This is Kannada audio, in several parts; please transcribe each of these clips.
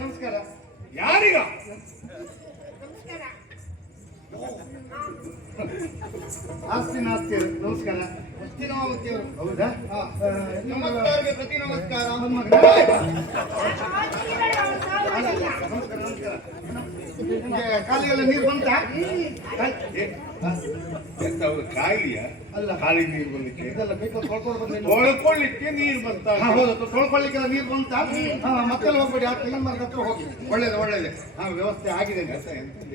ನಮಸ್ಕಾರ. ಯಾರಿಗ? ಆಸ್ತಿ ನಾಸ್ತಿ ನಮಸ್ಕಾರ. ಹಸ್ತಿನಾವತಿಯವರು. ಹೌದಾ? ನಮಸ್ಕಾರಕ್ಕೆ ಪ್ರತಿ ನಮಸ್ಕಾರ. ಕಾಲಿಗೆಲ್ಲ ನೀರು ಬಂತ? ಎಂತ ಅವ್ರ ಕಾಯಿಲೆಯ ಅಲ್ಲ, ಕಾಲಿ ನೀರು ಬಂದಕ್ಕೆ ಇದೆಲ್ಲ ಬೇಕು ತೊಳ್ಕೊಂಡು ಬಂದ್ರೆ ತೊಳ್ಕೊಳ್ಳಿಕ್ಕೆ ನೀರು ಬಂತ. ಹೌದು, ತೊಳ್ಕೊಳ್ಳಿಕ್ಕೆಲ್ಲ ನೀರು ಬಂತ. ಮತ್ತೆಲ್ಲ ಹೋಗ್ಬೇಡಿ, ಆ ತೆಂಗಿನ ಮರದ ಹತ್ರ ಹೋಗಿ. ಒಳ್ಳೇದು ಒಳ್ಳೇದು. ವ್ಯವಸ್ಥೆ ಆಗಿದೆ. ಎಂತ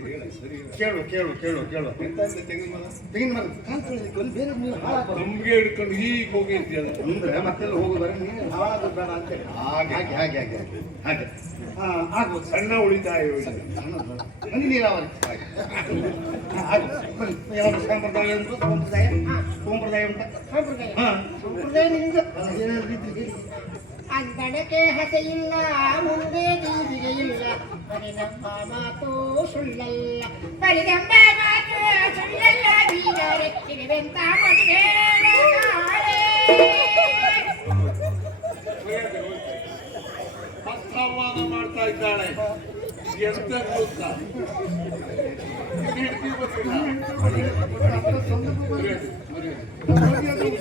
ಹೇಳ ಸರಿ. ಕೇಳು ಕೇಳು ಕೇಳು ಕೇಳು. ಎಂತ ಅಂತ ತೆಂಗಿನ ಮರ ತೆಂಗಿನ ಮರ ಕಾಲು ತೊಳಿಲಿಕ್ಕೆ ಒಂದು ಬೇರೆ ನೀರು ಹಾಳಾಗೋದು ನಮ್ಗೆ ಹಿಡ್ಕೊಂಡು ಹೀಗೆ ಹೋಗಿ ಅಂತೀಯಲ್ಲ. ಅಂದ್ರೆ ಮತ್ತೆಲ್ಲ ಹೋಗುದಾರೆ ನೀರು ಹಾಳಾಗೋದು ಬೇಡ ಅಂತೇಳಿ. ಹಾಗೆ ಹಾಗೆ ಹಾಗೆ ಹಾಗೆ ಹಾಗೆ ಆಗ್ಬೋದು. ಸಣ್ಣ ಉಳಿತಾಯ ಯೋಜನೆ. ಹನಿ ನೀರಾವರಿ ಯಾವ ಸಂಪ್ರದಾಯ ಉಂಟು? ಸಂಪ್ರದಾಯ ಸಂಪ್ರದಾಯ ಉಂಟ? ಸಂಪ್ರದಾಯ ನಿಮ್ದು ಏನಾದ್ರು ಇದ್ರೆ ಹೇಳಿ. ಅಂದಡಕ್ಕೆ ಹಸೆಯಿಲ್ಲ, ಮುಂದೆ ದೀವಿಗೆ ಇಲ್ಲ, ಬರಿದಮ್ಮ ಮಾತು ಸುಳ್ಳಲ್ಲ, ಬರಿದಮ್ಮ ಮಾತು ಸುಳ್ಳಲ್ಲ, ಬೀಗರೆಕ್ಕಿರುವೆಂತ ಮದುವೆ ಹಸ್ತವಾದ ಮಾಡ್ತಾ ಇದ್ದಾಳೆ. ಎಂತ ಗೊತ್ತಾ?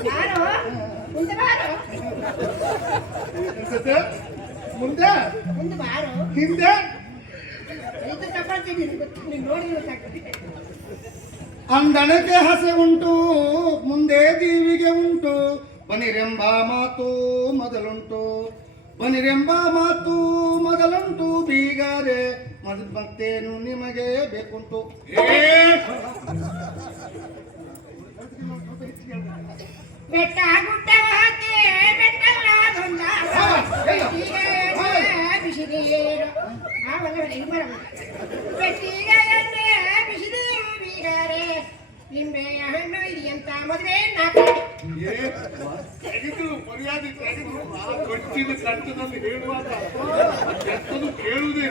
ಬಾರೋ, ಮುಂದೆ ಬಾರೋ, ಮುಂದೆ ಮುಂದೆ ಬಾರೋ, ಹಿಂದೆ ಇದು ತಗೊಳ್ತೀನಿ, ನೀನು ನೋಡಿದ್ರೆ ಗೊತ್ತಾಗ್ತದೆ. ಅಂದಣಕ್ಕೆ ಹಸೆ ಉಂಟು, ಮುಂದೆ ದೀವಿಗೆ ಉಂಟು, ಬನಿರೆಂಬ ಮಾತು ಮೊದಲುಂಟು, ಬನಿರೆಂಬ ಮಾತು ಮೊದಲುಂಟು, ಬೀಗಾರೆ ಮತ್ತೇನು ನಿಮಗೆ ಬೇಕುಂಟು. ಬೆಟ್ಟ ಗುಡ್ಡವ ಹತ್ತಿ ಬೆಟ್ಟಲ್ಲ ಬಿಸಿನೀರು ಬೆಟ್ಟಿಗೆ ಎಣ್ಣೆ ಬಿಸಿನೀರು ಬೀಗಾರೆ ನಿಂಬೆಯ ಹಣ್ಣು ಇದೆಯಂತ ಮದುವೆ ತೆಗೆದು ಮರ್ಯಾದೆ ತೆಗೆದು ಆ ಕೊಚ್ಚಿದ ಕಂಠದಲ್ಲಿ ಹೇಳುವಾಗ ಎಂತದು ಕೇಳುವುದೇ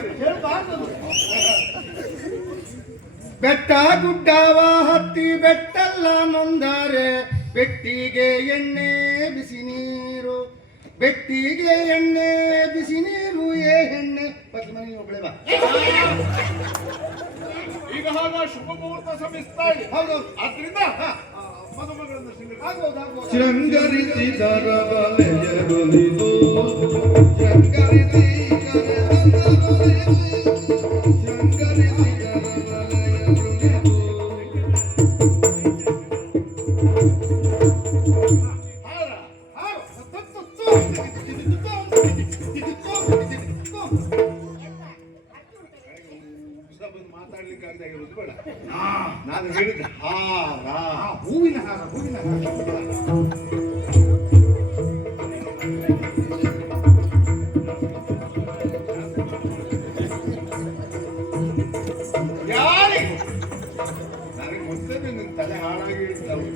ಬೆಟ್ಟ ಗುಡ್ಡವ ಹತ್ತಿ ಬೆಟ್ಟಲ್ಲ ನೊಂದರೆ, ಬೆಟ್ಟಿಗೆ ಎಣ್ಣೆ ಬಿಸಿ ನೀರು, ಬೆಟ್ಟಿಗೆ ಎಣ್ಣೆ ಬಿಸಿ ನೀರು, ಹೆಣ್ಣೆ ಪಕ್ಕಿ ಮನೆ ಒಬ್ಬಳೆ ಬಾ. ಈಗ ಹಾಗ ಶುಭ ಮುಹೂರ್ತ ಸಮಿಸ್ತಾ ಇದೆ. ಹೌದು, ಆದ್ರಿಂದ ಮದುಮಗಳನ್ನು ಆಗ್ಬೋದು. ಶೃಂಗರಿಸಿ ದರಬಲೆಯರೊಲಿದು ಶೃಂಗರಿಸಿ ಮಾತಾಡ್ಲಿಕ್ಕೆ ಆಗದಾಗಿರೋದು ಬೇಡ. ನಾನು ಹೇಳಿದ ಹಾರ, ಹೂವಿನ ಹಾರ, ಹೂವಿನ ಹಾರ. ಯಾರಿಗೆ ನನಗೆ ಗೊತ್ತದೆ ನಿನ್ನ ತಲೆ ಹಾಳಾಗಿ ಇರ್ತಾವೆ.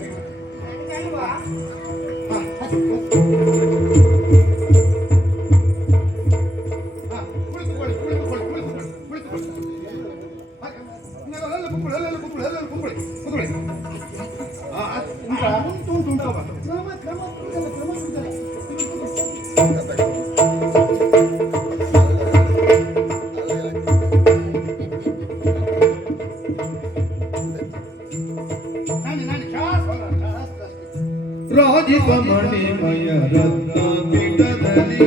ರಾಜಿತ ಮಣಿಮಯ ರತ್ನ ಪೀಠದಲ್ಲಿ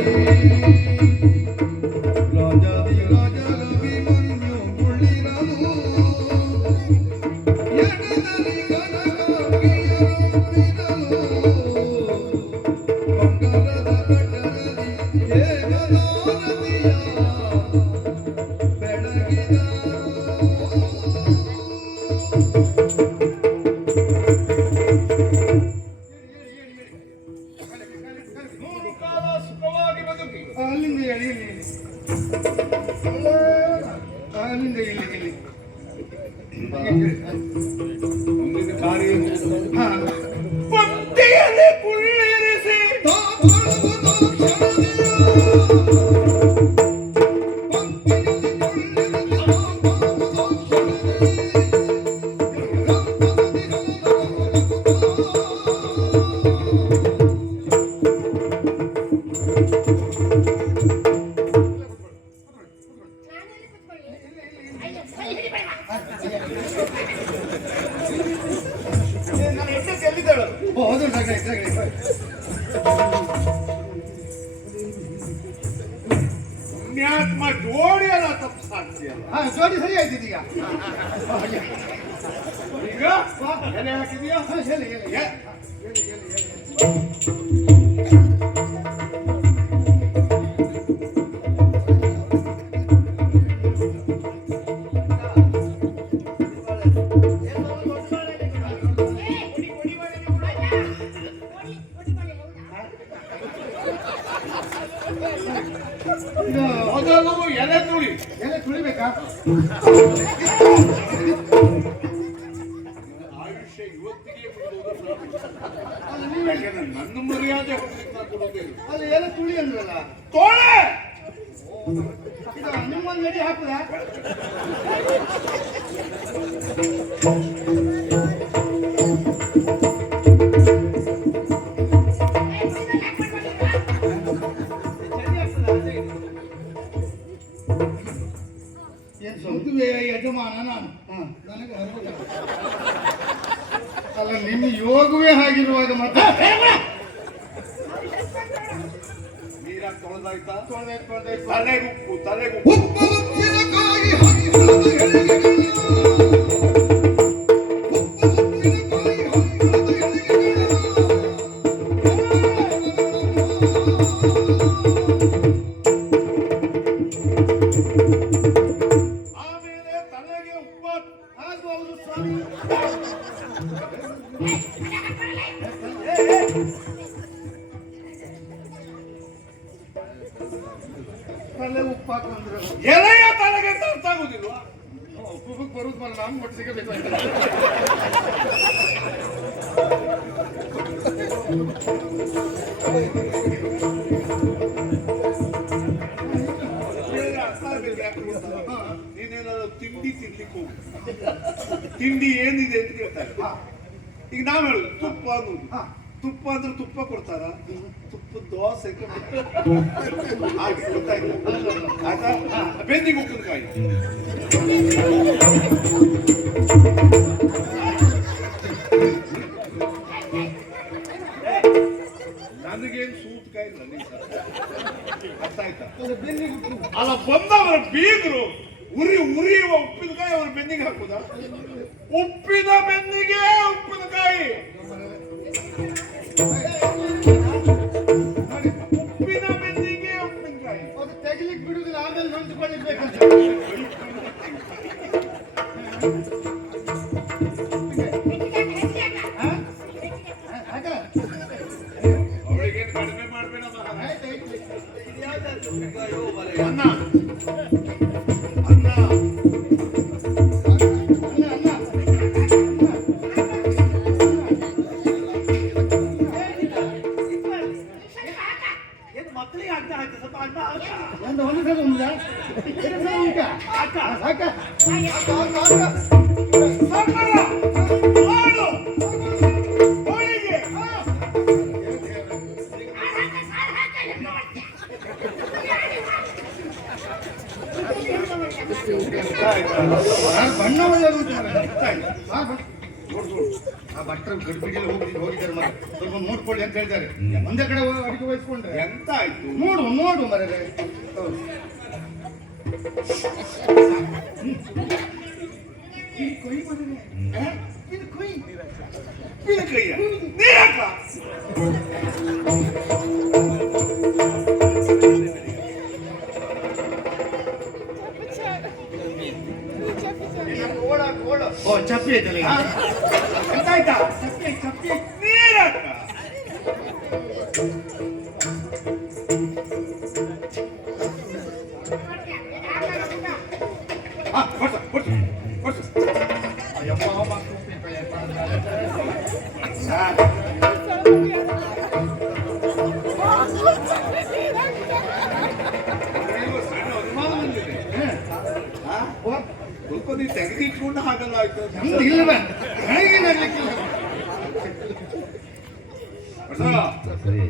ರಾಜಾದಿ ರಾಜ ರವಿ ಮನ್ಯು ಮುಳ್ಳಿರಲು ಎಡದಲ್ಲಿ ಕನಕಾಂಗಿಯರೊಬ್ಬಿರಲು ಬಂಗಾರದ ಪಟ್ಟಣದಲ್ಲಿ ಏಕದಾನದಿಯ ಬೆಳಗಿದರು. ಅಲ್ಲಿಂದ ಹೇಳಿ ಅಲ್ಲಿಂದ ಇಲ್ಲಿ ಮುಂದಿನ ಕಾರ್ಯ ಪಂಕ್ತಿಯಲ್ಲಿ ಕುಳ್ಳಿರಿಸಿ ಪುಣ್ಯಾತ್ಮ ಜೋಡಿ ಅಲ್ಲ ತಪ್ಪು ಸಾಧ್ಯ ಅಲ್ಲ. ಹಾ ಜೋಡಿ ಸರಿ ಆಯ್ತಿದ್ ಈಗ ಈಗ ಎಲೆ ಹಾಕಿದ್ಯಾ? ಹೇಳಿ ಹೇಳಿ ಎ- ಇದು ಮೊದಲು ಎಲೆ ತುಳಿ. ಎಲೆ ತುಳಿಬೇಕಾ? ಆಯುಷ್ಯ ಇವತ್ತಿಗೆ ಬಿಡುವುದು ಯಾಕೆಂದ್ರೆ ನನ್ನ ಮರ್ಯಾದೆ ಹೋಗ್ಲಿಕ್ಕೆ ನಾನು ಕೊಡೋದಿಲ್ಲ. ಅಲ್ಲಿ ಎಲೆ ತುಳಿ ಅಂದ್ರಲ್ಲ, ತೋಳೆ ಇದು ನಿಮ್ಮೊಂದು ನಡಿ ಹಾಕುದಾ? ಏನ್ ಮದುವೆಯ ಯಜಮಾನ ನಾನು. ಹಾ ನನಗೆ ಅರ್ಥ ಅಲ್ಲ ನಿಮ್ಮ ಯೋಗವೇ ಹಾಗಿರುವಾಗ ಮತ್ತೆ ನೀರಾಗಿ ತೊಳೆದಾಯ್ತಾ? ತೊಳ್ದಾಯ್ತು. ತಲೆಗುಪ್ಪು ತಲೆಗುಪ್ಪು. ಉಪ್ಪು ಉಪ್ಪಿನಕಾಯಿ ಹಂಪಲದ ಎಳೆಗೆಗಳು. ಉಪ್ಪು ಉಪ್ಪಿನಕಾಯಿ ಹಂಪಲದ ಎಳೆಗೆಗಳು. ಆಮೇಲೆ ತಲೆಗೆ ಉಪ್ಪ ಆಗ್ಬಹುದು ಸ್ವಾಮಿ. ತಲೆ ಉಪ್ಪು ಹಾಕೊಂಡ್ರೆ ಎಲೆಯ ತಲೆಗೆ ಅಂತ ಅರ್ಥ ಆಗುದಿಲ್ವಾ? ಒಬ್ಬೊಬ್ಬಕ್ಕೆ ಬರುದು ಮಲ್ಲ ನಾನು ಒಟ್ಟು ಸಿಗಬೇಕು. ಹೇಳಿದ್ರೆ ಅರ್ಥ ಆಗ್ಬೇಕು ಯಾಕೆ ಗೊತ್ತಾ? ನೀನೇನಾದ್ರು ತಿಂಡಿ ತಿನ್ಲಿಕ್ಕೆ ಹೋಗು. ತಿಂಡಿ ಏನಿದೆ ಅಂತ ಕೇಳ್ತಾರೆ. ಈಗ ನಾವ್ ಹೇಳುದು ತುಪ್ಪ ಅನ್ನೋದು. ತುಪ್ಪ ಅಂದ್ರೆ ತುಪ್ಪ ಕೊಡ್ತಾರ? ತುಪ್ಪ ದೋಸೆ ಹಾಗೆ ಗೊತ್ತಾಯ್ತು ಆಯ್ತಾ? ಬೆಂದಿಗೆ ಉಪ್ಪಿನಕಾಯಿ ನನಗೇನು ಸೂತ್ಕಾಯಿ ಇಲ್ಲ ನೀ ಅರ್ಥ ಆಯ್ತಾ? ಅಲ್ಲ ಬಂದವರ ಬೀಗರು ಉರಿಯುವ ಉಪ್ಪಿನಕಾಯಿ ಅವ್ರ ಬೆನ್ನಿಗೆ ಹಾಕುದ? ಉಪ್ಪಿನ ಬೆನ್ನಿಗೆ ಉಪ್ಪಿನಕಾಯಿ. ಉಪ್ಪಿನ ಬೆನ್ನಿಗೆ ಉಪ್ಪಿನಕಾಯಿ. ಅದು ತೆಗಿಲಿಕ್ಕೆ ಬಿಡುದಿಲ್ಲ, ಆಮೇಲೆ ಹೊಂದ್ಕೊಳ್ಳಿಕ್ಬೇಕಂತ. ಅವಳಿಗೇನು ಕಡಿಮೆ ಮಾಡ್ಬೇಡ ಮಗನ. ಅನ್ನ ಅನ್ನ ಒಂದು ಒಂದು ಸಲ ಉಂಟಾ? ಎರಡು ಸಲ ಉಂಟಾ? ಸಾಕ? ಸಾಂಬಾರ, ಮಾಡು, ಹೋಳಿಗೆ. ಬಣ್ಣ ಒಳ್ಳೆದು ಉಂಟು ಮಾರ್ರೆ. ಆ ಭಟ್ರು ಗಡ್ಬಿಗೆಲ್ಲ ಹೋಗಿದ್ದಾರೆ ಮರ, ಸ್ವಲ್ಪ ನೋಡ್ಕೊಳ್ಳಿ ಅಂತ ಹೇಳಿದ್ದಾರೆ. ಒಂದೇ ಕಡೆ ಅಡಿಗೆ ವಹಿಸ್ಕೊಂಡ್ರೆ ಎಂತ ಆಯ್ತು? ನೋಡು ಮರ. ಉಪ್ಪಿನಕಾಯಿಯ ನೀರಕ್ಕ. ಓ ಚಪ್ಪಿ ಐತಲ್ಲ ಈಗ. ಎಂತ ಆಯ್ತಾ? ಚಪ್ಪಿ ನೀರಕ್ಕ. ಕೊಡ್ಸು. ಅಯ್ಯಪ್ಪ ಮಕ್ಕಳು ಉಪ್ಪಿನಕಾಯಿ ನೀವು ಸಣ್ಣ ಅನುಮಾನ ಬಂದಿದೆ. ಸ್ವಲ್ಪ ನೀವು ತೆಗೆದಿಟ್ಕೊಂಡು ಹಾಗಲ್ಲ ಆಯ್ತು. ನಮ್ದು ಇಲ್ಲವ ನನಗೆ ನಡ್ಲಿಕ್ಕಿಲ್ಲ.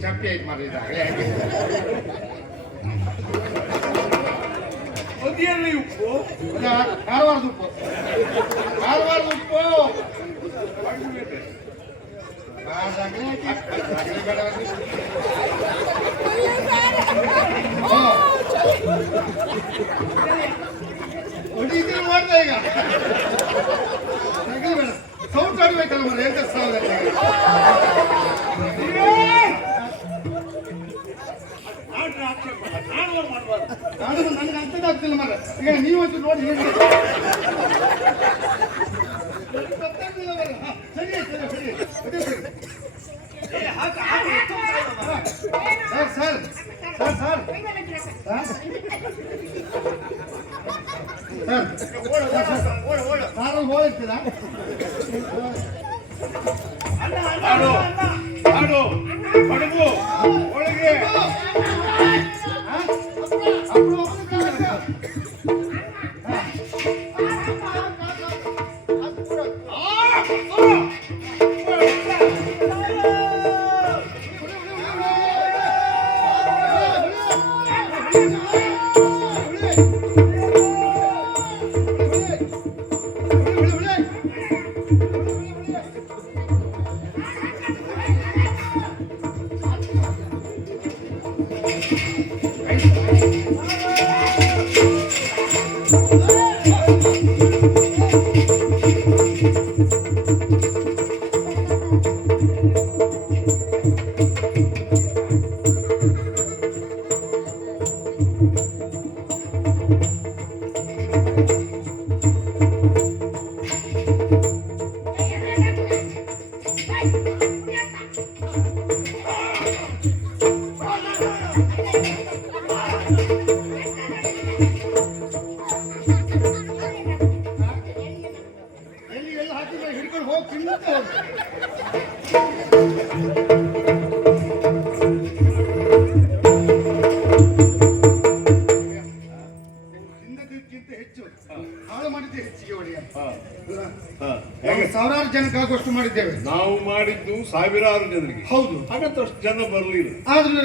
ಚಪ್ಪಿ ಐತೆ ಮಾರಿದ ಅದೇನು ಉಪ್ಪು? ಕಾರವಾರದ ಉಪ್ಪು. ಹೊಡಿತೀನಿ ಮಾಡ್ದ ಈಗ ನಗಲಿ ಬೇಡ ಸೌಂಡ್ ಆಡ್ಬೇಕಲ್ಲ ಮರ ಎಂತ ಸಾಲ ಆಡ್ರೆ ಆಕ್ಷೇಪ ನಾನು ಮಾಡಬಾರ್ದು. ನಾನು ನನಗೆ ಅರ್ಥದಾಗ್ತಿಲ್ಲ ಮರ ಈಗ ನೀವಂತೂ ನೋಡಿ ಹೇಳಿ ಗೊತ್ತಾಗ್ತಿಲ್ಲ ಮರ ಸರಿ ಸರಿ ಸರಿ ಸರಿ ಸರ್ ಸರ್ ಸರ್ ಕಾರಲ್ಲಿ ಹೋಗ್ತಿಲ್ಲ ಆಡು ಆಡು ಬಡಗು ಒಳಗೆ ಎಲ್ಲಿ ಎಲ್ಲಿ ಹಾಕಿದ್ರೆ ಹಿಡ್ಕೊಂಡು ಹೋಗಿ ತಿನ್ನುತ್ತೆ ತಿಂದಕ್ಕಿಂತ ಹೆಚ್ಚು ಹಾಳು ಮಾಡಿದ್ದೆ ಹೆಚ್ಚಿಗೆ ಒಡೆಯ ನಾವು ಸಾವಿರಾರು ಜನಕ್ಕೆ ಆಗುವಷ್ಟು ಮಾಡಿದ್ದೇವೆ ನಾವು ಮಾಡಿದ್ದು ಸಾವಿರಾರು ಜನರಿಗೆ. ಹೌದು ಹಾಗಂತ ಅಷ್ಟು ಜನ ಬರಲಿಲ್ಲ. ಆದ್ರೂ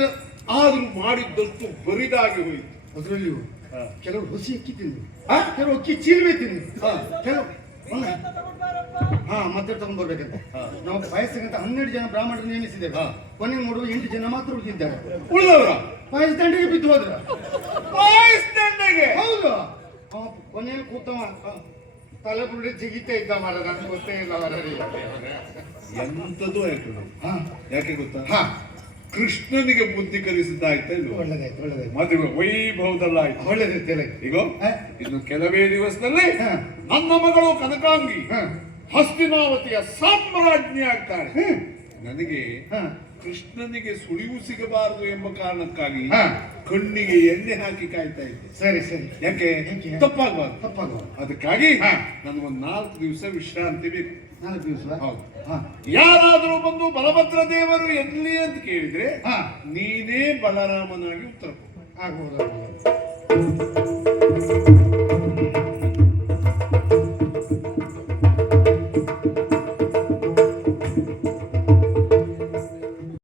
ಆದ್ರೂ ಮಾಡಿದ್ದಷ್ಟು ಬರಿದಾಗಿ ಹೋಯಿತು. ಅದರಲ್ಲಿಯೂ ಕೆಲವರು ಹುಸಿ ಅಕ್ಕಿ ತಿಂದ್ರು ಕೆಲವು ಅಕ್ಕಿ ಚೀಲ್ವೆ ತಿಂದ್ರು ಕೆಲವು ಮತ್ತೆ ತಗೊಂಡ್ ಬರ್ಬೇಕಂತ ನಾವು ಪಾಯಸಕ್ಕಂತ 12 ಜನ ಬ್ರಾಹ್ಮಣರು ನೇಮಿಸಿದ್ದೇವೆ ಕೊನೆಗೆ ನೋಡುವ 8 ಜನ ಮಾತ್ರ ಉಳಿದಿದ್ದಾರೆ. ಉಳಿದವರ ಪಾಯಸ ದಂಡೆಗೆ ಬಿದ್ದು ಹೋದ್ರ ಪಾಯಸದಂಡೆಗೆ ಹೌದು ಕೊನೆಯಲ್ಲಿ ಕೂತವ ತಲೆ ಬುರುಡೆ ಜಿಗಿತಾ ಇದ್ದ ಮಾರ ನನಗೆ ಗೊತ್ತೇ ಇಲ್ಲ ಎಂತದ್ದು ಆಯ್ತು ನಾವು. ಹಾ ಯಾಕೆ ಗೊತ್ತಾ? ಹಾ ಕೃಷ್ಣನಿಗೆ ಬುದ್ಧಿ ಕಲಿಸಿದ್ದಾಯ್ತಾ ಇಲ್ಲ? ಒಳ್ಳೇದಾಯ್ತು ಒಳ್ಳೇದಾಯ್ತು ಮದುವೆ ವೈಭವದಲ್ಲ ಆಯ್ತು. ಒಳ್ಳೇದಾಯ್ತು ಒಳ್ಳೇದಾಯ್ತು. ಈಗ ಇನ್ನು ಕೆಲವೇ ದಿವಸದಲ್ಲಿ ಹಾ. ನನ್ನ ಮಗಳು ಕನಕಾಂಗಿ ಹಾ. ಹಸ್ತಿನಾವತಿಯ ಸಾಮ್ರಾಜ್ಞಿ ಆಗ್ತಾಳೆ. ಹ್ಮ್. ನನಗೆ ಹಾ. ಕೃಷ್ಣನಿಗೆ ಸುಳಿವು ಸಿಗಬಾರದು ಎಂಬ ಕಾರಣಕ್ಕಾಗಿ ಹಾ. ಕಣ್ಣಿಗೆ ಎಣ್ಣೆ ಹಾಕಿ ಕಾಯ್ತಾ ಇದ್ದೆ. ಸರಿ ಸರಿ ಯಾಕೆ? ಯಾಕೆ? ತಪ್ಪಾಗಬಾರ್ದು. ತಪ್ಪಾಗುವ ಅದಕ್ಕಾಗಿ ಹಾ. ನನಗೊಂದು 4 ದಿವಸ ವಿಶ್ರಾಂತಿ ಬೇಕು. 4 ದಿವಸ ಹೌದು. ಹಾ ಯಾರಾದರೂ ಬಂದು ಬಲಭದ್ರ ದೇವರು ಎಲ್ಲಿ ಅಂತ ಕೇಳಿದ್ರೆ ಹಾ ನೀನೇ ಬಲರಾಮನಾಗಿ ಉತ್ತರ ಕೊಡು. ಆಗ್ಬೋದು ಆಗ್ಬೋದು